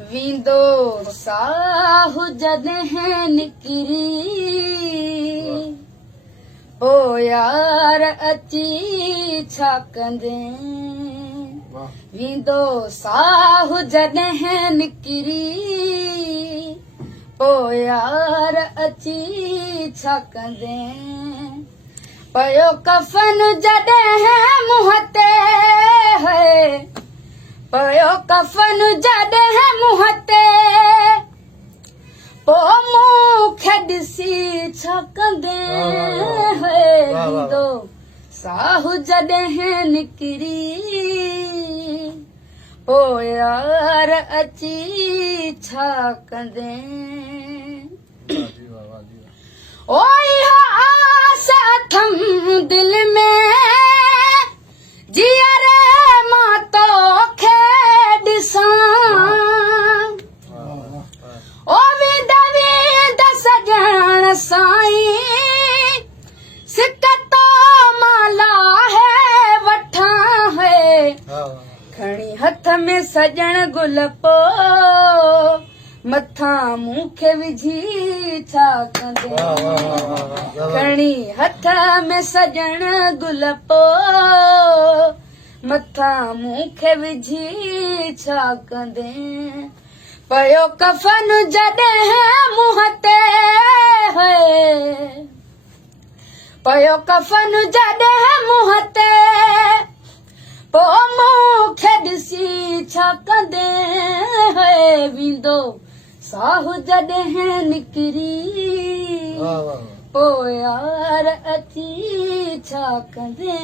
वींदो साहु जॾहिं निकिरी ओ यार अची छा कंदे वींदो साहु जॾहिं निकिरी ओ यार अची छा कंदे पयो कफन जॾहिं मुंहं ते है पयो कफन जॾहिं मुंहं ते पोइ मूंखे ॾिसी छा कंदे वींदो साहु जॾहिं निकिरी ओ यार अची छा कंदे ओ इहो आस अथम दिल में जीअर मां तोखे ॾिसां ओ वींद वींद सॼण साईं सिक तो माला है वठां है खणी हथ में सॼण गुल पो मथा मूंखे विझी छा कंदे खणी हथ में सॼण गुल पो मथा मूंखे विझी छा कंदे पयो कफन जॾहिं मुंहं ते है पयो कफन जॾहिं मुंहं ते पोइ मूंखे ॾिसी छा कंदे वींदो साहु जॾहिं निकिरी ओ यार अची छा कंदे।